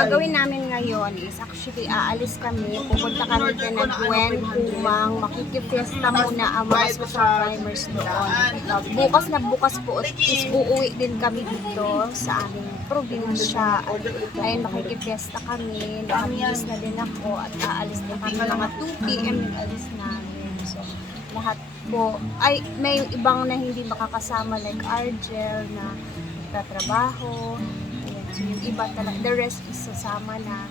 gagawin namin ngayon is actually aalis kami. Pupunta kami kina Gwen, Kumang, makikifiesta muna ang mga subscribers doon. Bukas na bukas po is uuwi din kami dito sa aming probinsya. Ayun, makikifiesta kami. Nakabihis na din ako at aalis din kami mga 2 PM yung alis namin. So, lahat po, ay may ibang na hindi makakasama like Argel na nagtatrabaho. Ayan, so yung iba talaga, the rest is sasama na.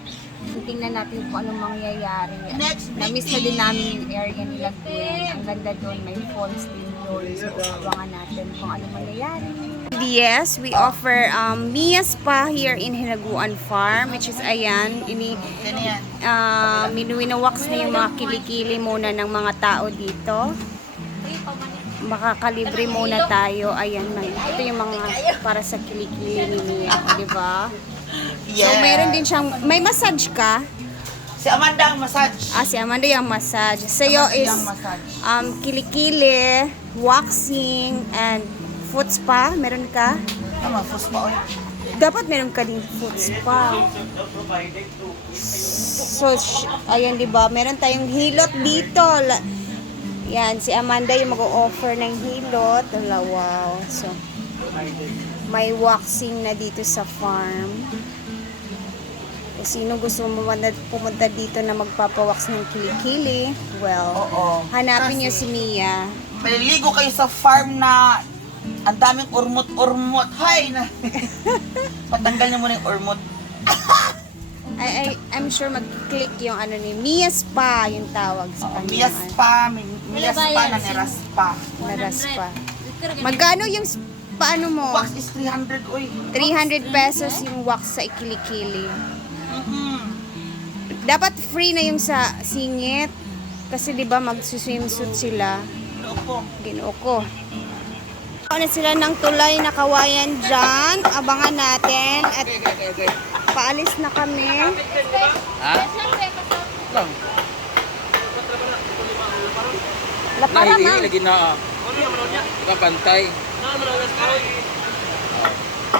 Tingnan natin kung anong mangyayari. Na-miss na din namin yung area nila Gwen. Ang ganda doon, may falls din doon. So, abangan natin kung anong mangyayari. Yes, we offer Mia Spa here in Hinaguan Farm, which is ayan, minuwinawax na yung mga kilikili muna ng mga tao dito. Makakalibre muna tayo. Ayan, ito yung mga para sa kilikili ni Mia, di ba? Yeah. So, meron din siyang, may massage ka? Si Amanda ang massage. Si Amanda yung massage. Sa'yo is kilikili, waxing, and foot spa. Meron ka? Tama, foot spa. Dapat meron ka din foot spa. So, ayan, di ba? Meron tayong hilot dito. Yan, si Amanda yung mag-o-offer ng hilot. Wow. So, may waxing na dito sa farm. Kung sino gusto pumunta dito na magpapawax ng kilikili, well, hanapin niyo si Mia. Maliligo kayo sa farm na ang daming urmot-urmot. Hay na. Patanggal na muna yung urmot. I'm sure mag-click yung ano ni Mia Spa yung tawag sa kanya. Mia Spa, Mia Spa na Neraspa. Neraspa. Magkano yung paano mo? Wax is 300, oy. 300 pesos yung wax sa ikilikili. Dapat free na yung sa singit. Kasi di ba magsuswimsuit sila. Ginoo ko. Na sila ng tulay na kawayan dyan. Abangan natin. At paalis na kami. Ha? Lang. Lapara ma. Lagi na. Kapantay.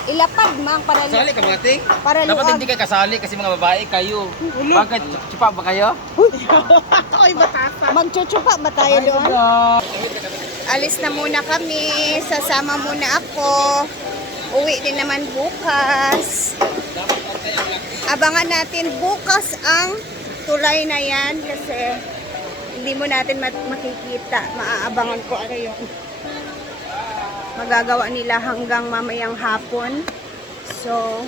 Ilapad mang para Kasali ka bating? para Dapat luwag. hindi ka kasali kasi mga babae kayo. Bakit? Chupa ba kayo? Ay, batasa. Magchuchupa ba tayo doon? Alis na muna kami. Sasama muna ako. Uwi din naman bukas. Abangan natin bukas ang tulay na yan kasi hindi mo natin makikita. Maaabangan ko ano yung magagawa nila hanggang mamayang hapon. So,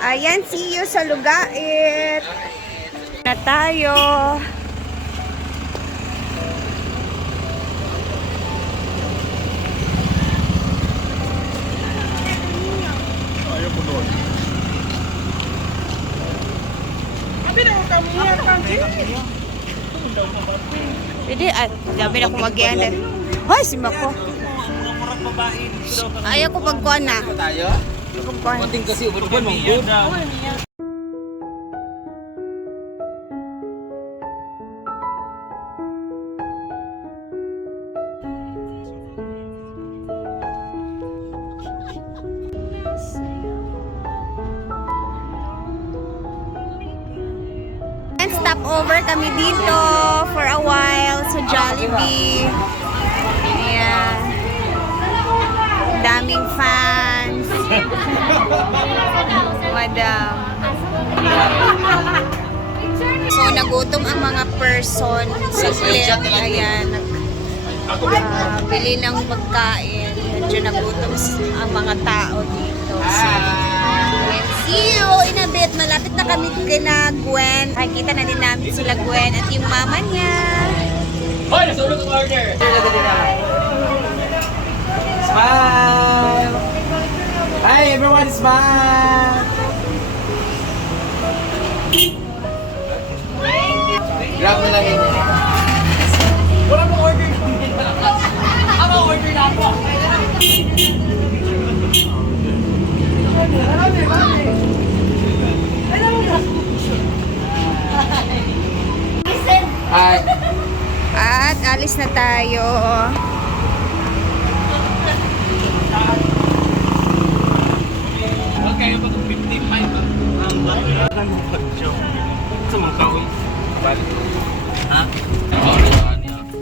ayan, see you sa Lugait. Na tayo. Pwede, dami na akong mag-ianda. Hoy, si Mako. Ayaw ko pagkuhan na. Tayo? Pagkuhan. Konting kasi ubod-ubod mong good. Stop over kami dito for a while sa Jollibee. Ayan. Daming fans. Madam. So, nagutom ang mga person sa clip. Ayan. Bili ng pagkain. Medyo nagutom ang mga tao dito. So, and see you in a bit. Malapit na kami kina Gwen. Nakikita na din namin sila Gwen at yung mama niya. Hoy, nasulog ang order! Smile! Hi everyone, smile! Grab na lang yun. Wala mong order namin. Ako order na ako. Hi. At alis na tayo. Okay, 55. Ha?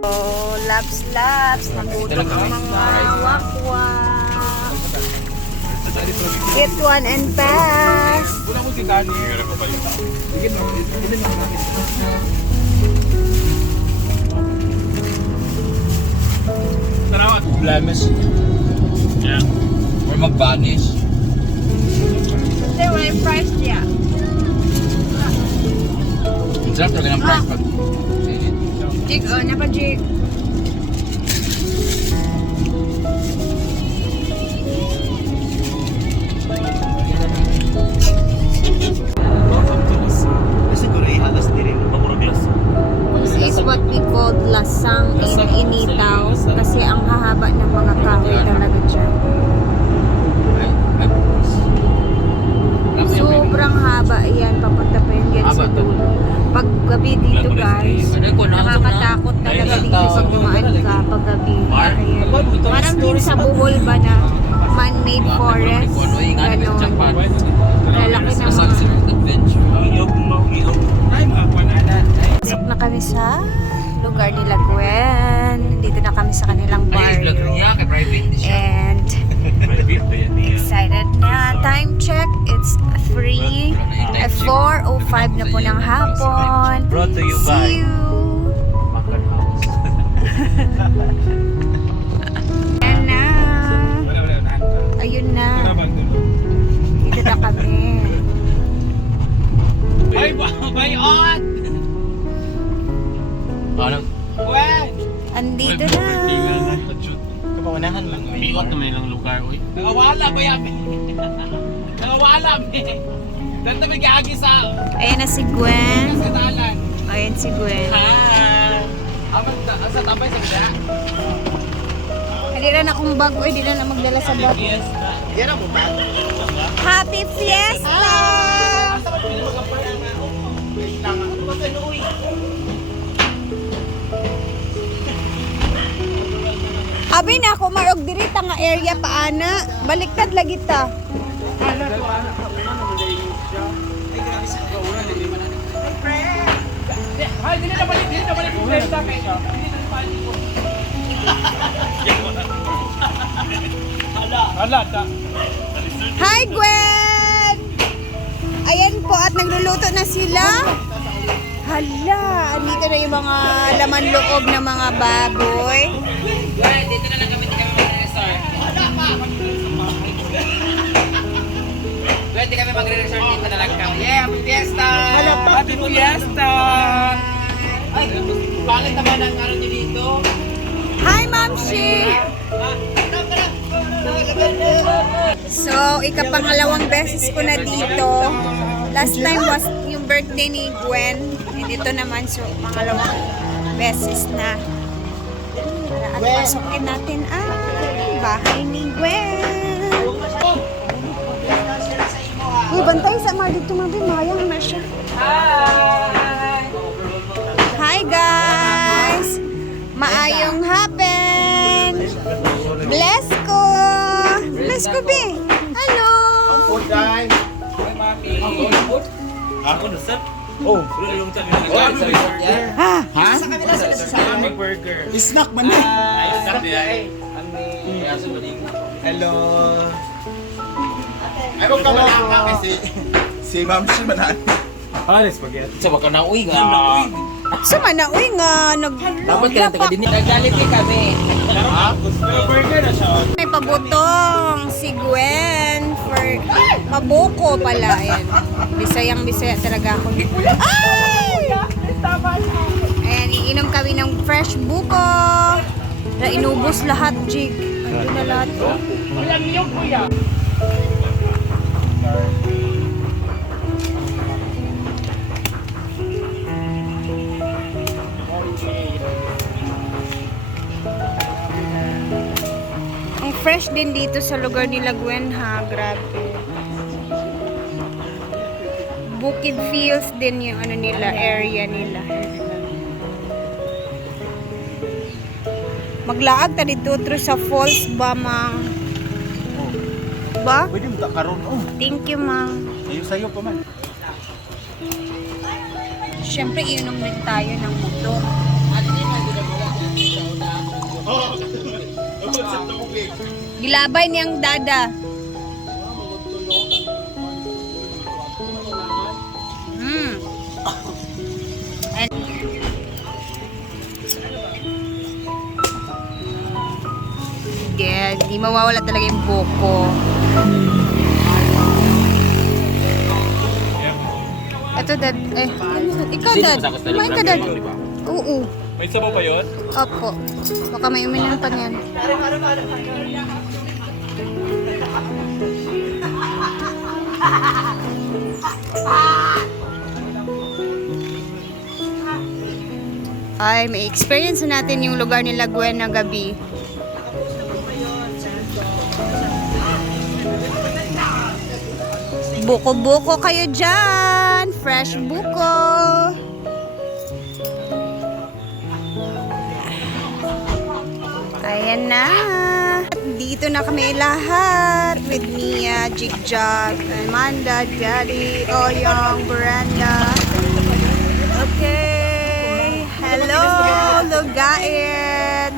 Oh, laps. Nagutom ang mga wakwak. Get one and pass. Blemish. Yeah. Or mag-vanish. Hindi, wala yung price niya. Ang sarap talaga ng price pag Jig, napa-jig. This is what we call lasang in Initaw. Kasi ang hahaba ng mga kahoy talaga dyan. Sobrang haba yan. Papunta pa yan sa dulo. Pag gabi dito guys, nakakatakot talaga dito pag dumaan ka pag gabi. Ayan. Parang din sa Bohol ba na man-made forest. Ganon. Lalaki na mga. Pasok na kami sa lugar nila Gwen. Dito na kami sa kanilang barrio. And excited na. Time check, it's 4:05 na po ng hapon. Brought to you by See you! Makan House. Ayan na. Ayun na. Dito na kami. Ay, bayon! Ano? Andito na. Kapaunahan lang. Bigot na may lang lugar, oy. Nangawala ba yan? Nangawala, be. Dito may kaagi sa Ayan na si Gwen. kasadalan. Ayan si Gwen. Aman sa tabay sa gada. Hindi na akong bag. Uy, di na magdala sa bag. Yes. Yan mo ba? Happy Fiesta! Abi na ako marog diri ta nga area paana. Baliktad lagi ta. Ay, dili na balik fiesta kayo. Hala ta. Hi Gwen! Ayan po at nagluluto na sila. Hala, andito na yung mga laman loob ng mga baboy. Dito na lang kami mag-resort. Pwede kami magre-resort dito na lang kami. Yeah, happy fiesta! Happy fiesta! Ay, bakit naman ang ano niyo dito? Hi Ma'am Shi! So, ikapangalawang beses ko na dito. Last time was yung birthday ni Gwen. And ito naman, so, pangalawang beses na. At pasukin natin ang bahay ni Gwen. Uy, bantay sa mga dito mabi. Mayang na siya. Hi guys! Maayong happen! Bless ko! Bless ko, be! Hello! Ako na sir. Oh, yung sabi ng Ha? ha? Sa kanila sa burger. Snack man eh. Ay, sabi ay. Hello. Ay, wag ka malaka kasi. Si Ma'am Shi manan. Alis spaghetti. Sa baka na uwi nga. Sama na, uy nga, Dapat ka taga din. Nag-Jollibee kami. Ha? Pero burger na siya. May pabutong si Gwen for mabuko pala. Ayan. Bisayang bisaya talaga ako. Ay! Ayan, iinom kami ng fresh buko. Na inubos lahat, Jig. Ando na lahat. Oh. Ilang niyong kuya? Ang fresh din dito sa lugar nila Gwen ha, grabe. Bukid Fields din yung ano nila, area nila. Maglaag ta dito through sa falls ba, Mang? Ba? Pwede mo ta karon oh. Thank you, Mang. Sayo pa man. Siyempre, iinom din tayo ng motor. Gilabay niyang dada. And yeah, di mawawala talaga yung buko. Ito, dad. Ikaw, dad. Kumain ka, dad. Oo. May sabaw pa yun? Opo. Baka may uminom pa niyan. Ay, may experience na natin yung lugar nila Gwen na gabi. Buko-buko kayo dyan! Fresh buko! Ayan na! Dito na kami lahat with Mia, Jigjag, Amanda, Daddy, Oyong, Brenda. Okay! Hello, Lugait!